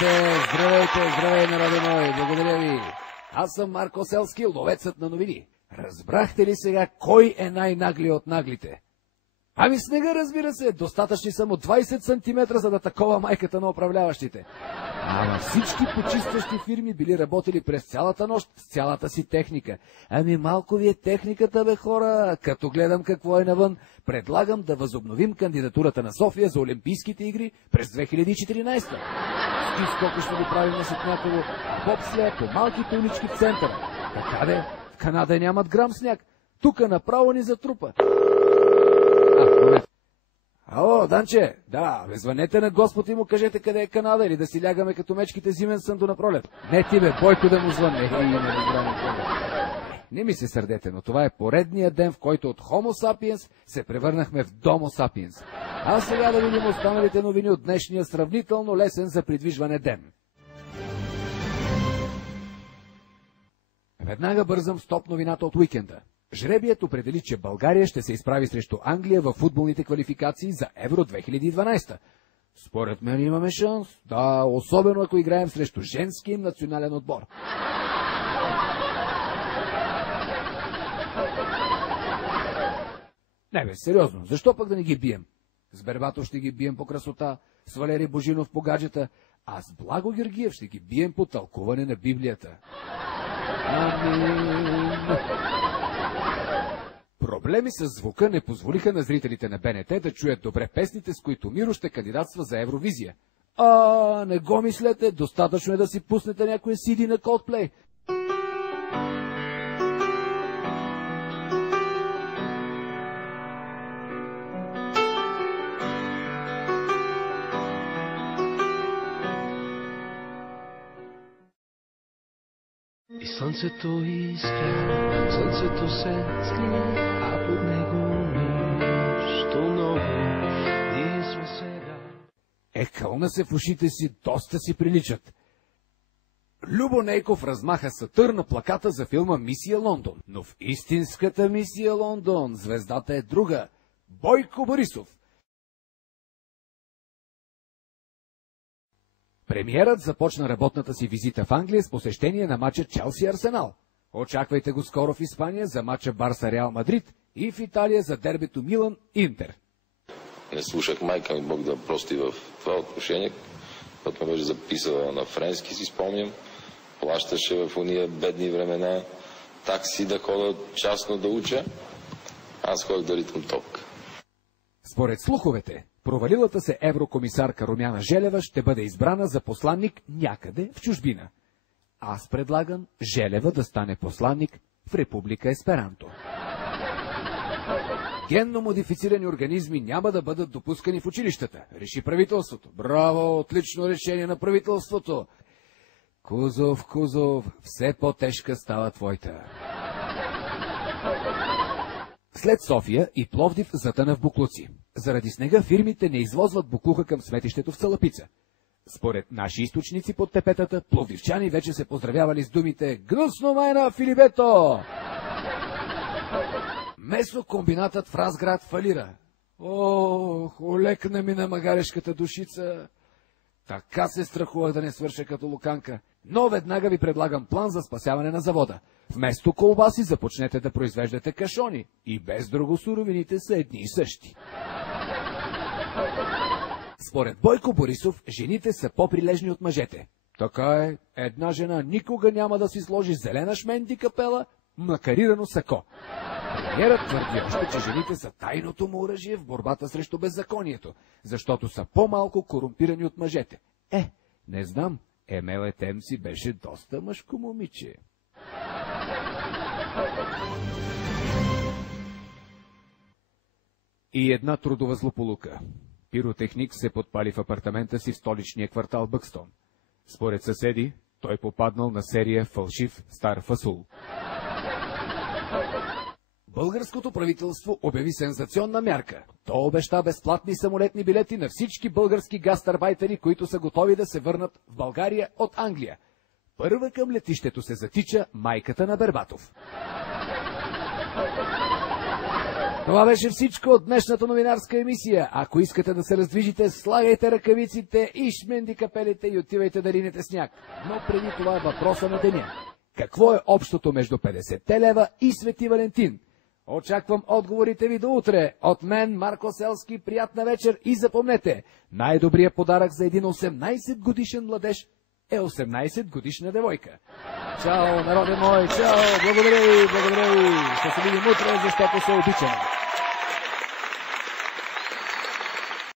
Здравей, народе мой, благодаря ви. Аз съм Марко Селски, ловецът на новини. Разбрахте ли сега, кой е най-наглият от наглите? Ами снега, разбира се, достатъчни само 20 см, за да такова майката на управляващите. Ама всички почистващи фирми били работили през цялата нощ с цялата си техника. Ами малко ви е техниката, бе, хора. Като гледам какво е навън, предлагам да възобновим кандидатурата на София за Олимпийските игри през 2014. Ски скоки ще го правим на Ситняково, бобслея по малките улички в центъра. Къде? В Канада нямат грам сняг. Тука направо ни затрупа. Ало, Данче, да, звънете на Господ и му кажете къде е Канада, или да си лягаме като мечките зимен сън до напролет. Не ти, бе, Бойко да му звънне. Не ми се сърдете, но това е поредният ден, в който от Homo sapiens се превърнахме в Domo sapiens. А сега да видим останалите новини от днешния сравнително лесен за придвижване ден. Веднага бързам с топ новината от уикенда. Жребият определи, че България ще се изправи срещу Англия във футболните квалификации за Евро 2012. Според мен имаме шанс, да, особено ако играем срещу женски национален отбор. Не бе, сериозно, защо пък да не ги бием? С Бербатов ще ги бием по красота, с Валери Божинов по гаджета, а с Благо Георгиев ще ги бием по тълкуване на Библията. Проблеми с звука не позволиха на зрителите на БНТ да чуят добре песните, с които Миро ще кандидатства за Евровизия. Не го мислете, достатъчно е да си пуснете някоя CD на Coldplay. И слънцето изгря, слънцето се скрие, а под него нищо ново, ние сме сега. Кълна се в ушите си, доста си приличат. Любо Нейков размаха сатър на плаката за филма Мисия Лондон, но в истинската Мисия Лондон звездата е друга – Бойко Борисов. Премиерът започна работната си визита в Англия с посещение на мача Челси-Арсенал. Очаквайте го скоро в Испания за мача Барса-Реал Мадрид и в Италия за дербито Милан-Интер. Не слушах майка ми, Бог да прости в това отношение, когато ме беше записала на френски, си спомням. Плащаше в уния бедни времена такси да ходя частно да уча. Аз ходих да ритам топка. Според слуховете, провалилата се еврокомисарка Румяна Желева ще бъде избрана за посланник някъде в чужбина. Аз предлагам Желева да стане посланник в Република Есперанто. Генно модифицирани организми няма да бъдат допускани в училищата, реши правителството. Браво, отлично решение на правителството. Кузов, все по-тежка става твоята. След София и Пловдив затъна в боклуци. Заради снега фирмите не извозват боклука към сметището в Цалапица. Според наши източници под тепетата, пловдивчани вече се поздравявали с думите «Гнусно майна, Филибето!» Месокомбинатът в Разград фалира. Олекна ми на магарешката душица. Така се страхувах да не свърша като луканка. Но веднага ви предлагам план за спасяване на завода. Вместо колбаси започнете да произвеждате кашони. И без друго суровините са едни и същи. Според Бойко Борисов, жените са по-прилежни от мъжете. Така е, една жена никога няма да си сложи зелена шменди капела, макарирано сако. Премиерът твърди още, че жените са тайното му оръжие в борбата срещу беззаконието, защото са по-малко корумпирани от мъжете. Не знам, Емеле Тем си беше доста мъжко момиче. И една трудова злополука. Пиротехник се подпали в апартамента си в столичния квартал Бъкстон. Според съседи, той попаднал на серия фалшив стар фасул. Българското правителство обяви сензационна мярка. То обеща безплатни самолетни билети на всички български гастарбайтери, които са готови да се върнат в България от Англия. Първа към летището се затича майката на Бербатов. Това беше всичко от днешната новинарска емисия. Ако искате да се раздвижите, слагайте ръкавиците и шмендикапелите и отивайте да ринете сняг. Но преди това въпроса на деня. Какво е общото между 50 лева и Свети Валентин? Очаквам отговорите ви до утре. От мен, Марко Селски, приятна вечер и запомнете, най-добрият подарък за един 18-годишен младеж е 18-годишна девойка. Чао, народе мой, чао, благодаря ви, ще се видим утре, защото се обичаме.